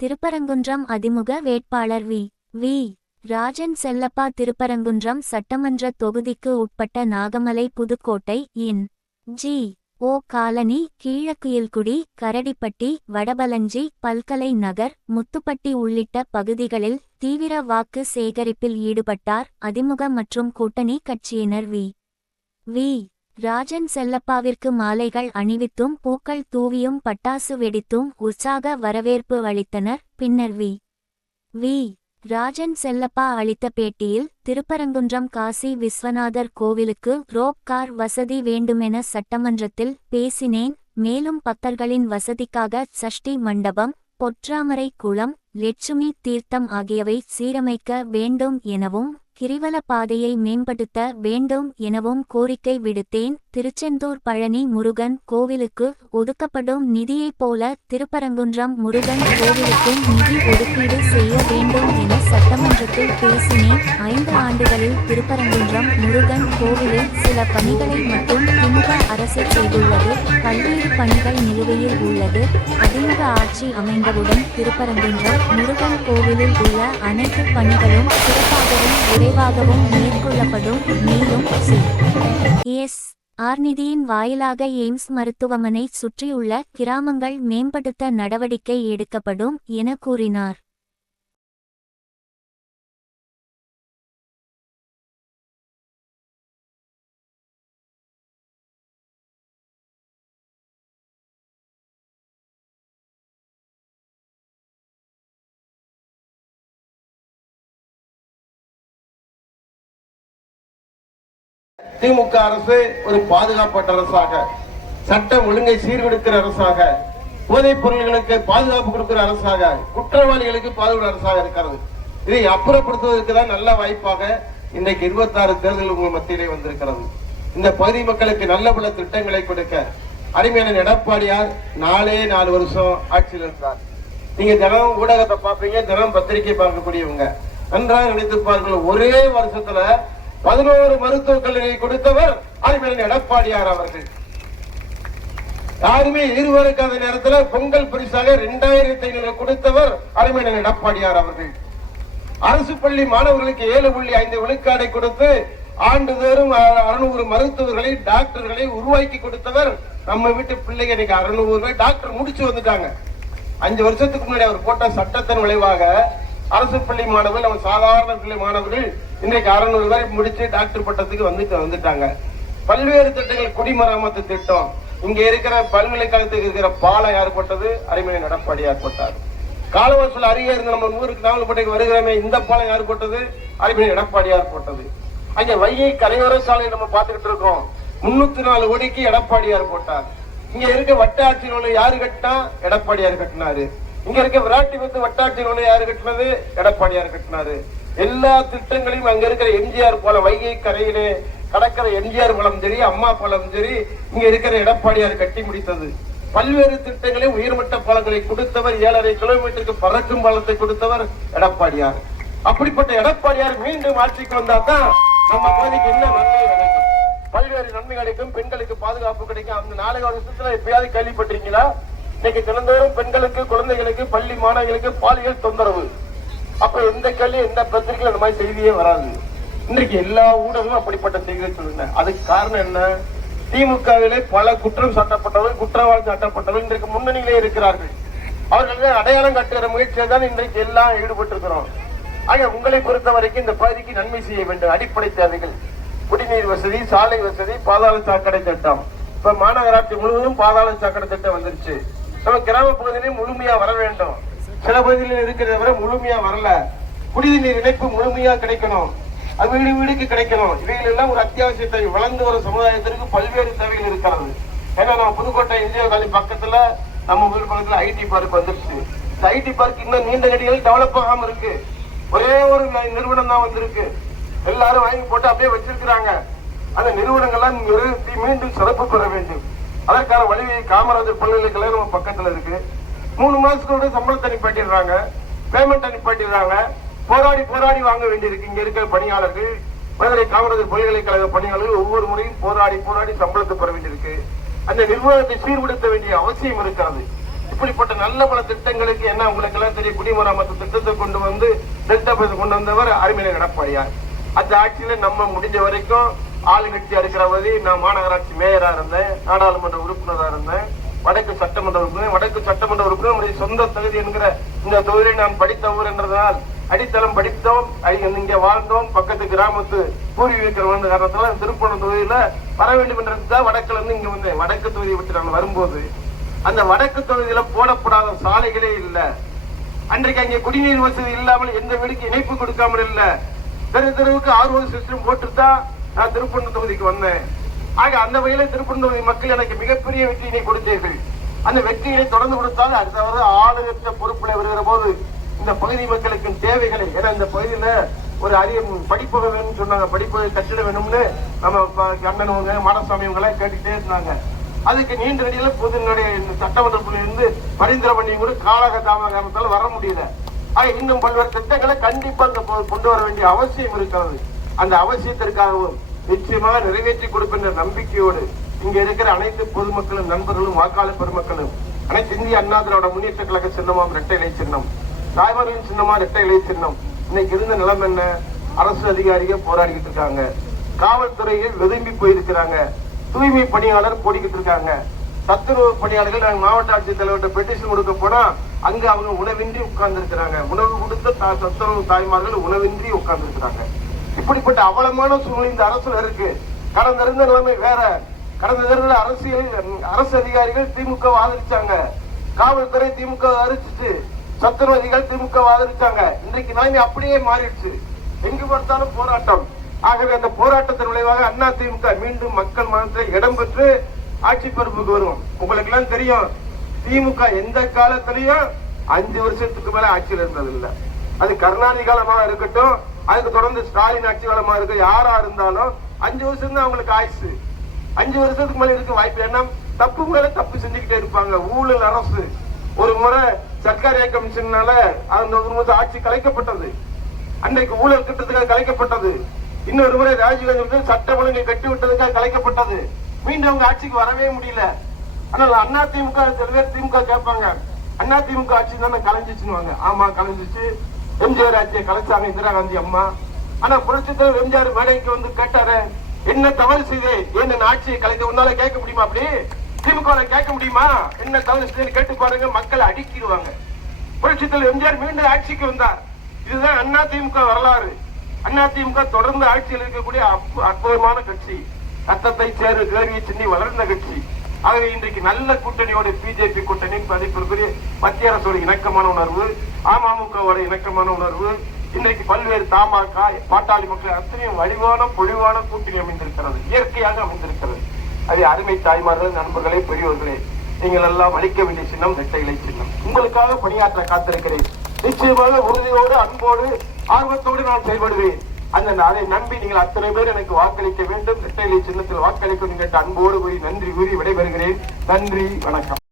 திருப்பரங்குன்றம் அதிமுக வேட்பாளர் வி. ராஜன் செல்லப்பா திருப்பரங்குன்றம் சட்டமன்ற தொகுதிக்கு உட்பட்ட நாகமலை புதுக்கோட்டை என்.ஜி.ஓ. காலனி கீழக்குயில்குடி கரடிப்பட்டி வடபலஞ்சி பல்கலை நகர் முத்துப்பட்டி உள்ளிட்ட பகுதிகளில் தீவிர வாக்கு சேகரிப்பில் ஈடுபட்டார். அதிமுக மற்றும் கூட்டணி கட்சியினர் வி. ராஜன் செல்லப்பாவிற்கு மாலைகள் அணிவித்தும் பூக்கள் தூவியும் பட்டாசு வெடித்தும் உற்சாக வரவேற்பு அளித்தனர். பின்னர் வி. ராஜன் செல்லப்பா அளித்த பேட்டியில், திருப்பரங்குன்றம் காசி விஸ்வநாதர் கோவிலுக்கு ரோப் கார் வசதி வேண்டுமென சட்டமன்றத்தில் பேசினேன். மேலும் பக்தர்களின் வசதிக்காக சஷ்டி மண்டபம், பொற்றாமரை குளம், லட்சுமி தீர்த்தம் ஆகியவை சீரமைக்க வேண்டும் எனவும், கிரிவல பாதையை மேம்படுத்த வேண்டும் எனவும் கோரிக்கை விடுத்தேன். திருச்செந்தூர் பழனி முருகன் கோவிலுக்கு ஒதுக்கப்படும் நிதியைப் போல திருப்பரங்குன்றம் முருகன் கோவிலுக்கும் நிதி ஒதுக்கீடு செய்ய வேண்டும் என சட்டமன்றத்தில் பேசினேன். 5 ஆண்டுகளில் திருப்பரங்குன்றம் முருகன் கோவிலில் சில பணிகளை மட்டும் திமுக அரசு செய்துள்ளது. பல்வேறு பணிகள் நிலுவையில் உள்ளது. அதிமுக ஆட்சி அமைந்தவுடன் திருப்பரங்குன்றம் முருகன் கோவிலில் உள்ள அனைத்து பணிகளும் சிறப்பாகவும் விரைவாகவும் மேற்கொள்ளப்படும். மேலும் சி.எஸ்.ஆர். நிதியின் வாயிலாக எய்ம்ஸ் மருத்துவமனை சுற்றியுள்ள கிராமங்கள் மேம்படுத்த நடவடிக்கை எடுக்கப்படும் என கூறினார். திமுக அரசு ஒரு பாதுகாப்பற்ற அரசாக, சட்டம் ஒழுங்கை சீர்குலைக்கிற அரசாக, போதைப் பொருள்களுக்கு பாதுகாப்பு கொடுக்கிற அரசாக, குற்றவாளிகளுக்கு பாதுகாப்பு அரசாக இருக்கிறது. இதை அப்புறப்படுத்துவதற்கு தான் நல்ல வாய்ப்பாக இன்றைக்கு 26 தேர்தல் உங்கள் மத்தியிலே வந்திருக்கிறது. இந்த பகுதி மக்களுக்கு நல்ல பல திட்டங்களை கொடுக்க அருமையான எடப்பாடியார் 4 வருஷம் ஆட்சியில் இருந்தார். நீங்க தினம் ஊடகத்தை பார்ப்பீங்க, தினம் பத்திரிகை பார்க்கக்கூடியவங்க நன்றாக நினைத்துப்பார்கள். ஒரே வருஷத்துல 11 மருத்துவக் கல்லூரியை கொடுத்தவர் அருமையான எடப்பாடியார் அவர்கள். யாருமே எதிர்பார்க்காத நேரத்தில் பொங்கல் பரிசாக 2500 கொடுத்தவர் அருமையான எடப்பாடியார் அவர்கள். அரசு பள்ளி மாணவர்களுக்கு 7.5 விழுக்காடை கொடுத்து ஆண்டுதோறும் 600 மருத்துவர்களை டாக்டர்களை உருவாக்கி கொடுத்தவர் நம்ம வீட்டு பிள்ளைங்க. இன்னைக்கு 600 டாக்டர் முடிச்சு வந்துட்டாங்க. 5 வருஷத்துக்கு முன்னாடி அவர் போட்ட சட்டத்தின் விளைவாக அரசு பள்ளி மாணவர்கள், நம்ம சாதாரண பள்ளி மாணவர்கள் இன்றைக்கு 600 பேர் முடிச்சு டாக்டர் பட்டத்துக்கு வந்துட்டாங்க. பல்வேறு திட்டங்கள், குடிமராமத்து திட்டம், இங்க இருக்கிற பல்கலைக்கழகத்துக்கு இருக்கிற பாலம் யார் போட்டது? அருமையான எடப்பாடியார் போட்டார். காலவாசல் அருகே இருந்து நம்ம ஊருக்கு நாவல்பட்டைக்கு வருகிறோமே, இந்த பாலம் யார் போட்டது? அருமையான எடப்பாடியார் போட்டது. அங்க வைகை கரையோர சாலை நம்ம பார்த்துக்கிட்டு இருக்கோம், 304 கோடிக்கு எடப்பாடியார் போட்டார். இங்க இருக்க வட்டாட்சியர் யாரு கட்டினா? எடப்பாடியார் கட்டினாரு. இங்க இருக்க விராட்டி வந்து வட்டாட்சியர் யாரு கட்டினது? எடப்பாடியார் கட்டினாரு. எல்லா திட்டங்களையும் அங்க இருக்கிற எம்ஜிஆர் போல வைகை கரையிலே கடற்கரை எம்ஜிஆர் பலம் சரி, அம்மா பலம் சரி, இங்க இருக்கிற எடப்பாடியார் கட்டி முடித்தது. பல்வேறு திட்டங்களை, உயர்மட்ட பாலங்களை கொடுத்தவர். 7.5 கிலோமீட்டருக்கு பறக்கும் பாலத்தை கொடுத்தவர் எடப்பாடியார். அப்படிப்பட்ட எடப்பாடியார் மீண்டும் ஆட்சிக்கு வந்தா தான் நம்ம பகுதிக்கு என்ன நன்மை கிடைக்கும், பல்வேறு நன்மை கிடைக்கும். பெண்களுக்கு பாதுகாப்பு கிடைக்கும். அந்த 4 வருஷத்துல எப்பயாவது கேள்விப்பட்டிருக்கீங்களா? இன்னைக்கு தினந்தோறும் பெண்களுக்கு, குழந்தைகளுக்கு, பள்ளி மாணவர்களுக்கு பாலியல் தொந்தரவு. அப்ப எந்த கேள்வி, எந்த பத்திரிகையில் அந்த மாதிரி செய்தியே வராது. இன்றைக்கு எல்லா ஊடகமும் அப்படிப்பட்ட செய்தியை சொல்லுங்க. அதுக்கு காரணம் என்ன? திமுகவிலே பல குற்றம் சாட்டப்பட்டவர்கள், குற்றவாளி சாட்டப்பட்டவர்கள் இன்றைக்கு முன்னணியிலே இருக்கிறார்கள். அவர்களுக்கு அடையாளம் கட்டுகிற முயற்சியை தான் இன்றைக்கு எல்லாம் ஈடுபட்டு இருக்கிறோம். ஆக உங்களை பொறுத்த வரைக்கும் இந்த பகுதிக்கு நன்மை செய்ய வேண்டும். அடிப்படை தேவைகள், குடிநீர் வசதி, சாலை வசதி, பாதாள சாக்கடை திட்டம். இப்ப மாநகராட்சி முழுவதும் பாதாள சாக்கடை திட்டம் வந்துருச்சு. நம்ம கிராம பகுதியிலும் முழுமையா வர வேண்டும். சில பகுதியில் இருக்கிறத வரை முழுமையா வரல. குடிநீர் இணைப்பு முழுமையா கிடைக்கணும், அது வீடு வீடுக்கு கிடைக்கணும். இவைகள் எல்லாம் ஒரு அத்தியாவசிய தேவை. வளர்ந்து வரும் சமுதாயத்திற்கு பல்வேறு தேவைகள் இருக்கிறது. ஏன்னா நம்ம புதுக்கோட்டை இந்தியா காலனி பக்கத்துல, நம்ம ஊர் பக்கத்துல ஐடி பார்க் வந்துருச்சு. இந்த ஐடி பார்க் இன்னும் நீண்ட நெடிகள் டெவலப் ஆகாம இருக்கு. ஒரே ஒரு நிறுவனம் தான் வந்திருக்கு. எல்லாரும் வாங்கி போட்டு அப்படியே வச்சிருக்கிறாங்க. அந்த நிறுவனங்கள்லாம் நிறுத்தி மீண்டும் சிறப்பு பெற வேண்டும். அதற்கான வழியை காமராஜர் பல்கலைக்கழகம் நம்ம பக்கத்துல இருக்கு. 3 மாசத்தோட சம்பளத்தை நிப்பாட்டிடுறாங்க, பேமெண்ட் நிப்பாட்டிடுறாங்க. போராடி வாங்க வேண்டியிருக்கு. இங்க இருக்கிற பணியாளர்கள், மதுரை காமராஜர் பல்கலைக்கழக பணியாளர்கள் ஒவ்வொரு முறையும் போராடி சம்பளத்தை பெற வேண்டியிருக்கு. அந்த நிர்வாகத்தை சீர்படுத்த வேண்டிய அவசியம் இருக்காது. இப்படிப்பட்ட நல்ல பல திட்டங்களுக்கு என்ன உங்களுக்கு எல்லாம் தெரியும், குடிமராமத்து திட்டத்தை கொண்டு வந்து கொண்டு வந்தவர் அருமையினர் எடப்பாடியார். அந்த ஆட்சியில நம்ம முடிஞ்ச வரைக்கும் ஆளுங்கட்சி இருக்கிறவதி, நான் மாநகராட்சி மேயரா இருந்தேன், நாடாளுமன்ற உறுப்பினரா இருந்தேன், வடக்கு சட்டமன்ற உறுப்பினர் நம்முடைய சொந்த தொகுதி என்கிற இந்த தொகுதியை நான் படித்த ஊர் என்றதால் அடித்தளம் படித்தோம், இங்க வாழ்ந்தோம், பக்கத்து கிராமத்து பூர்வீகத்தில் வந்த காரணத்தால திருப்பணம் தொகுதியில வர வேண்டும் என்றதுதான் வடக்குல இருந்து இங்க வந்தேன். வடக்கு தொகுதியை விட்டு நான் வரும்போது அந்த வடக்கு தொகுதியில போடப்படாத சாலைகளே இல்ல. அன்றைக்கு அங்கே குடிநீர் வசதி இல்லாமல் எந்த வீடுக்கு இணைப்பு கொடுக்காமல் இல்ல. தெருவுக்கு ஆர்வம் சிஸ்டம் போட்டுதான் நான் திருப்பணம் தொகுதிக்கு வந்தேன். ஆக அந்த வகையில திருப்பணம் தொகுதி மக்கள் எனக்கு மிகப்பெரிய வெற்றியினை கொடுத்தீர்கள். அந்த வெற்றியினை தொடர்ந்து கொடுத்தால் அடுத்த ஆளுநர் பொறுப்புல வருகிற போது இந்த பகுதி மக்களுக்கு தேவைகளை, ஏன்னா இந்த பகுதியில ஒரு அரிய படிப்பகம் வேணும்னு சொன்னாங்க, படிப்பகை கட்டிட வேணும்னு நம்ம கண்ணனவங்க மாடசாமி எல்லாம் கேட்டுக்கிட்டே இருந்தாங்க. அதுக்கு நீண்ட நடிகளை பொதுநடைய சட்டமன்றத்தில் இருந்து பரிந்துரை பண்ணி கூட காலகட்டத்தால வர முடியல. ஆக இன்னும் பல்வேறு திட்டங்களை கண்டிப்பா கொண்டு வர வேண்டிய அவசியம் இருக்கிறது. அந்த அவசியத்திற்காகவும் நிச்சயமாக நிறைவேற்றி கொடுக்கின்ற நம்பிக்கையோடு இங்க இருக்கிற அனைத்து பொதுமக்களும், நண்பர்களும், வாக்காளர் பெருமக்களும், அனைத்து இந்திய அண்ணா திராவிட முன்னேற்ற கழக சின்னமாம் இரட்டை இலை சின்னம், தாய்மார்களின் சின்னமா இரட்டை இலை சின்னம். இன்னைக்கு இருந்த நிலம் என்ன? அரசு அதிகாரிகள் போராடிக்கிட்டு இருக்காங்க, காவல்துறையில் விரும்பி போயிருக்கிறாங்க, தூய்மை பணியாளர் போடிக்கிட்டு இருக்காங்க, சத்துணவு பணியாளர்கள். நாங்கள் மாவட்ட ஆட்சித்தலைவர்கிட்ட பெட்டிஷன் கொடுக்க போனா அங்க அவங்க உணவின்றி உட்கார்ந்து இருக்கிறாங்க. உணவு கொடுத்த சத்துணவு தாய்மார்கள் உணவின்றி உட்கார்ந்து இருக்கிறாங்க. இப்படிப்பட்ட அவலமான சூழ்நிலை இந்த அரசுல இருக்கு. கடந்த இருந்த நிலைமை வேற. கடந்த தேர்தலில் அரசு அதிகாரிகள் திமுக ஆதரிச்சாங்க, காவல்துறை திமுக ஆதரிச்சு, சத்துணவு அதிகாரிகள் திமுக ஆதரிச்சாங்க. இன்றைக்கு நிலைமை அப்படியே மாறிடுச்சு. எங்கு பார்த்தாலும் போராட்டம். ஆகவே அந்த போராட்டத்தின் விளைவாக அண்ணா திமுக மீண்டும் மக்கள் மனத்தில் இடம் பெற்று ஆட்சி பொறுப்புக்கு வரும். உங்களுக்கு எல்லாம் தெரியும், திமுக எந்த காலத்திலையும் 5 வருஷத்துக்கு மேல ஆட்சியில் இருந்தது இல்ல. அது கருணாநிதி காலமா இருக்கட்டும், அதுக்கு தொடர்ந்து ஸ்டாலின் ஆட்சி காலமா இருக்கு, யாரா இருந்தாலும் 5 வருஷம் தான் அவங்களுக்கு ஆயுசு. 5 வருஷத்துக்கு மேல இருக்க வாய்ப்பு. ஏன்னா தப்பு மேல தப்பு செஞ்சுக்கிட்டே இருப்பாங்க. ஊழல் அரசு. ஒரு முறை சர்க்காரிய கமிஷனால அந்த ஒரு முறை ஆட்சி கலைக்கப்பட்டது. அன்றைக்கு ஊழல் திட்டத்துக்காக கலைக்கப்பட்டது. இன்னொரு முறை ராஜீவ்காந்தி சட்ட ஒழுங்கை கட்டி விட்டதுக்காக கலைக்கப்பட்டது. மீண்டும் அவங்க ஆட்சிக்கு வரவே முடியல. ஆனால் அண்ணா திமுக சில பேர் திமுக கேட்பாங்க, அண்ணா திமுக ஆட்சி தானே கலைஞ்சிச்சுன்னு. ஆமா கலைஞ்சிச்சு. எம்ஜிஆர் ஆட்சியை கலைச்சாங்க இந்திரா காந்தி அம்மா. ஆனா புரட்சித் தலைவர் எம்ஜிஆர் மேடைக்கு வந்து கேட்டாரு, என்ன தவறு செய்தே என்ன ஆட்சியை கலைக்க உன்னால கேட்க முடியுமா? அப்படி திமுக கேட்க முடியுமா? என்ன தவறு செய்து கேட்டு பாருங்க, மக்களை அடிக்கிடுவாங்க. புரட்சித் தலைவர் எம்ஜிஆர் மீண்டும் ஆட்சிக்கு வந்தார். இதுதான் அண்ணா திமுக வரலாறு. அண்ணா திமுக தொடர்ந்து ஆட்சியில் இருக்கக்கூடிய அற்புதமான கட்சி, ரத்தத்தை சேரு கேள்வியை சின்னி வளர்ந்த கட்சி. ஆகவே இன்றைக்கு நல்ல கூட்டணியோட பிஜேபி கூட்டணி மதிப்பிற்குரிய மத்திய அரசோட இணக்கமான உணர்வு, அமமுகவோட இணக்கமான உணர்வு, இன்றைக்கு பல்வேறு தமாக பாட்டாளி மக்கள் அத்தனையும் வடிவான பொழிவான கூட்டணி அமைந்திருக்கிறது, இயற்கையாக அமைந்திருக்கிறது. அது அருமை தாய்மார்கள், நண்பர்களே, பெரியோர்களே, நீங்கள் எல்லாம் அளிக்க வேண்டிய சின்னம் இரட்டை இலை சின்னம். உங்களுக்காக பணியாற்ற காத்திருக்கிறேன். நிச்சயமாக உறுதியோடு, அன்போடு, ஆர்வத்தோடு நான் செயல்படுவேன். அதை நம்பி நீங்கள் அத்தனை பேர் எனக்கு வாக்களிக்க வேண்டும். இரட்டை இலை சின்னத்தில் வாக்களிக்கும் அன்போடு கூறி நன்றி கூறி விடைபெறுகிறேன். நன்றி, வணக்கம்.